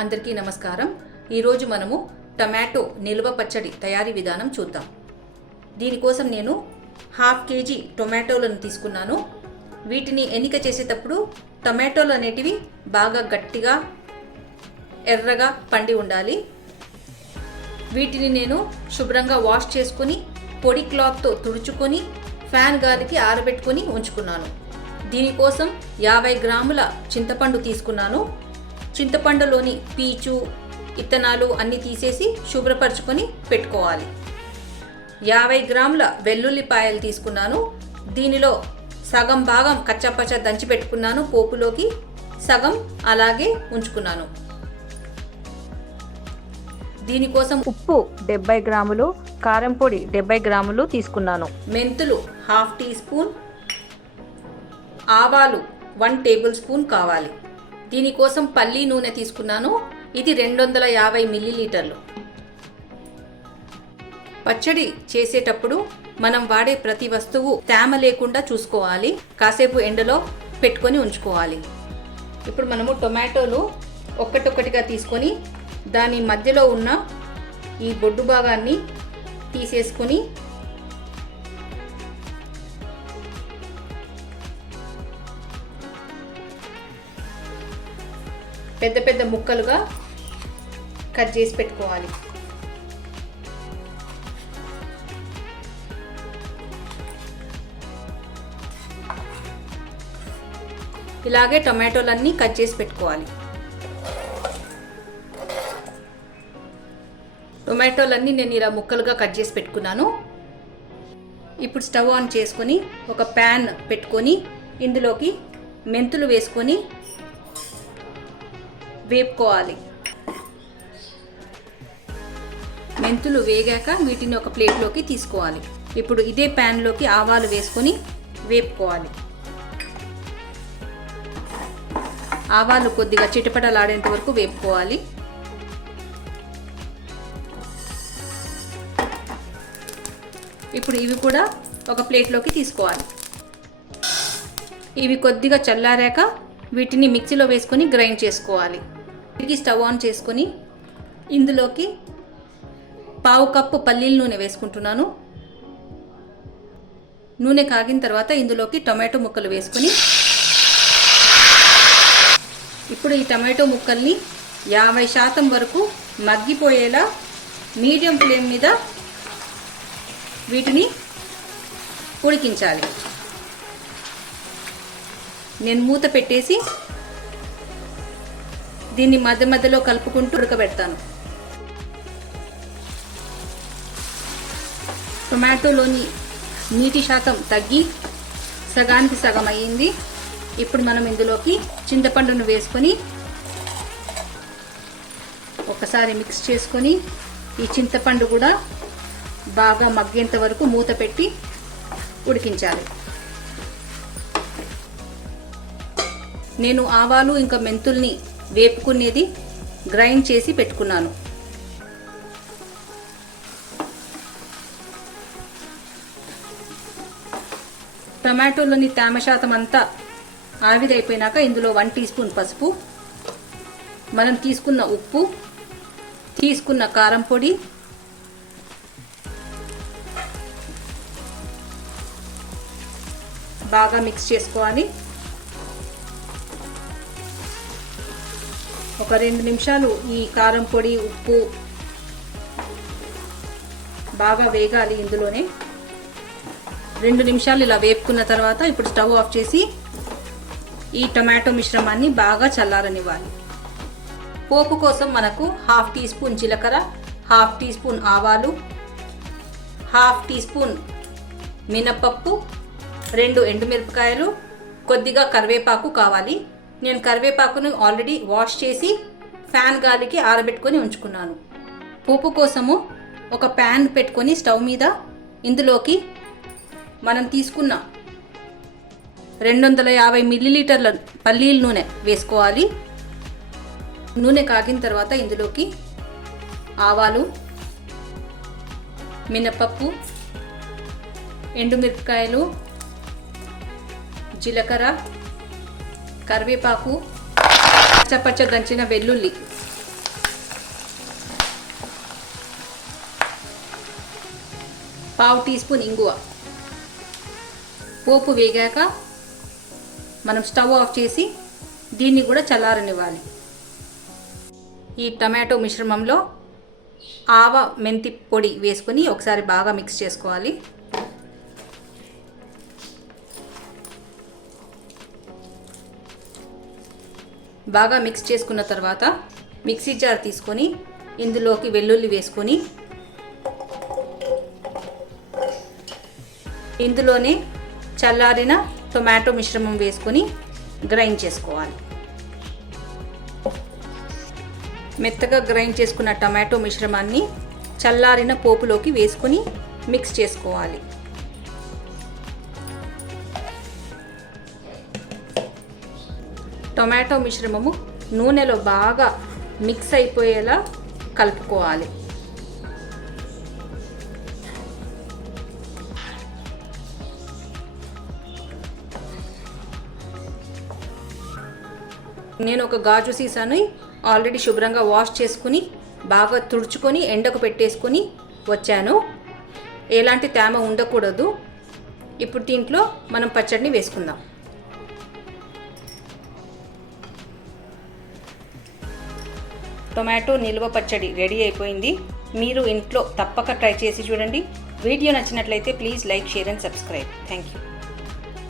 అందరికీ నమస్కారం. ఈరోజు మనము టమాటో నిల్వ పచ్చడి తయారీ విధానం చూద్దాం. దీనికోసం నేను 1/2 kg టొమాటోలను తీసుకున్నాను. వీటిని ఎన్నిక చేసేటప్పుడు టమాటోలు అనేటివి బాగా గట్టిగా ఎర్రగా పండి ఉండాలి. వీటిని నేను శుభ్రంగా వాష్ చేసుకొని పొడి క్లాత్తో తుడుచుకొని ఫ్యాన్ గాలికి ఆరబెట్టుకొని ఉంచుకున్నాను. దీనికోసం 50 గ్రాముల చింతపండు తీసుకున్నాను. చింతపండులోని పీచు ఇత్తనాలు అన్నీ తీసేసి శుభ్రపరచుకొని పెట్టుకోవాలి. 50 గ్రాముల వెల్లుల్లిపాయలు తీసుకున్నాను. దీనిలో సగం భాగం కచ్చాపచ్చ దంచి పెట్టుకున్నాను పోపులోకి, సగం అలాగే ఉంచుకున్నాను. దీనికోసం ఉప్పు 70 గ్రాములు, కారం పొడి 70 గ్రాములు తీసుకున్నాను. మెంతులు 1/2 టీ స్పూన్, ఆవాలు 1 టేబుల్ స్పూన్ కావాలి. దీనికోసం పల్లి నూనె తీసుకున్నాను. ఇది 250 మిల్లీలీటర్లు. పచ్చడి చేసేటప్పుడు మనం వాడే ప్రతి వస్తువు తేమ లేకుండా చూసుకోవాలి. కాసేపు ఎండలో పెట్టుకొని ఉంచుకోవాలి. ఇప్పుడు మనము టొమాటోలు ఒక్కటొక్కటిగా తీసుకొని దాని మధ్యలో ఉన్న ఈ బొడ్డు భాగాన్ని తీసేసుకొని పెద్ద పెద్ద ముక్కలుగా కట్ చేసి పెట్టుకోవాలి. ఇలాగే టొమాటోలన్నీ కట్ చేసి పెట్టుకోవాలి. టొమాటోలన్నీ నేను ఇలా ముక్కలుగా కట్ చేసి పెట్టుకున్నాను. ఇప్పుడు స్టవ్ ఆన్ చేసుకొని ఒక ప్యాన్ పెట్టుకొని ఇందులోకి మెంతులు వేసుకొని వేపుకోవాలి. మెంతులు వేగాక వీటిని ఒక ప్లేట్లోకి తీసుకోవాలి. ఇప్పుడు ఇదే ప్యాన్లోకి ఆవాలు వేసుకొని వేపుకోవాలి. ఆవాలు కొద్దిగా చిటపటలాడేంత వరకు వేపుకోవాలి. ఇప్పుడు ఇవి కూడా ఒక ప్లేట్లోకి తీసుకోవాలి. ఇవి కొద్దిగా చల్లారాక వీటిని మిక్సీలో వేసుకొని గ్రైండ్ చేసుకోవాలి. తిరిగి స్టవ్ ఆన్ చేసుకొని ఇందులోకి 1/2 కప్పు పల్లీల నూనె వేసుకుంటున్నాను. నూనె కాగిన తర్వాత ఇందులోకి టొమాటో ముక్కలు వేసుకొని ఇప్పుడు ఈ టొమాటో ముక్కల్ని 50% వరకు మగ్గిపోయేలా మీడియం ఫ్లేమ్ మీద వీటిని ఉడికించాలి. నేను మూత పెట్టేసి దీన్ని మధ్య మధ్యలో కలుపుకుంటూ ఉడకబెడతాను. టొమాటోలోని నీటి శాతం తగ్గి సగానికి సగం అయ్యింది. ఇప్పుడు మనం ఇందులోకి చింతపండును వేసుకొని ఒకసారి మిక్స్ చేసుకొని ఈ చింతపండు కూడా బాగా మగ్గేంత వరకు మూత పెట్టి ఉడికించాలి. నేను ఆవాలు ఇంకా మెంతుల్ని వేపుకునేది గ్రైండ్ చేసి పెట్టుకున్నాను. టమాటోలోని తేమ శాతం అంతా ఆవిరైపోయినాక ఇందులో 1 టీ స్పూన్ పసుపు, మనం తీసుకున్న ఉప్పు, తీసుకున్న కారం పొడి, బాగా మిక్స్ చేసుకోవాలి. ఒక 2 నిమిషాలు ఈ కారం పొడి ఉప్పు బాగా వేగాలి. ఇందులోనే 2 నిమిషాలు ఇలా వేపుకున్న తర్వాత ఇప్పుడు స్టవ్ ఆఫ్ చేసి ఈ టొమాటో మిశ్రమాన్ని బాగా చల్లారనివ్వాలి. పోపు కోసం మనకు 1/2 టీ స్పూన్ జీలకర్ర, 1/2 టీ స్పూన్ ఆవాలు, 1/2 టీ స్పూన్ మినపప్పు, 2 ఎండుమిరపకాయలు, కొద్దిగా కరివేపాకు కావాలి. నేను కరివేపాకును ఆల్రెడీ వాష్ చేసి ఫ్యాన్ గాలికి ఆరబెట్టుకొని ఉంచుకున్నాను. పోపు కోసము ఒక ప్యాన్ పెట్టుకొని స్టవ్ మీద ఇందులోకి మనం తీసుకున్న 250 మిల్లీలీటర్ల పల్లీల నూనె వేసుకోవాలి. నూనె కాగిన తర్వాత ఇందులోకి ఆవాలు, మినపప్పు, ఎండుమిరపకాయలు, జీలకర్ర, కరివేపాకు, పచ్చ దంచిన వెల్లుల్లి పావు టీ స్పూన్ ఇంగువ. పోపు వేగాక మనం స్టవ్ ఆఫ్ చేసి దీన్ని కూడా చల్లారనివ్వాలి. ఈ టమాటో మిశ్రమంలో ఆవ మెంతి పొడి వేసుకొని ఒకసారి బాగా మిక్స్ చేసుకోవాలి. బాగా మిక్స్ చేసుకున్న తర్వాత మిక్సీ జార్ తీసుకొని ఇందులోకి వెల్లుల్లి వేసుకొని ఇందులోనే చల్లారిన టొమాటో మిశ్రమం వేసుకొని గ్రైండ్ చేసుకోవాలి. మెత్తగా గ్రైండ్ చేసుకున్న టమాటో మిశ్రమాన్ని చల్లారిన పోపులోకి వేసుకొని మిక్స్ చేసుకోవాలి. టొమాటో మిశ్రమము నూనెలో బాగా మిక్స్ అయిపోయేలా కలుపుకోవాలి. నేను ఒక గాజు సీసాని ఆల్రెడీ శుభ్రంగా వాష్ చేసుకుని బాగా తుడుచుకొని ఎండకు పెట్టేసుకొని వచ్చాను. ఎలాంటి తేమ ఉండకూడదు. ఇప్పుడు దీంట్లో మనం పచ్చడిని వేసుకుందాం. టొమాటో నిల్వ పచ్చడి రెడీ అయిపోయింది. మీరు ఇంట్లో తప్పక ట్రై చేసి చూడండి. వీడియో నచ్చినట్లయితే please like, share and subscribe. Thank you.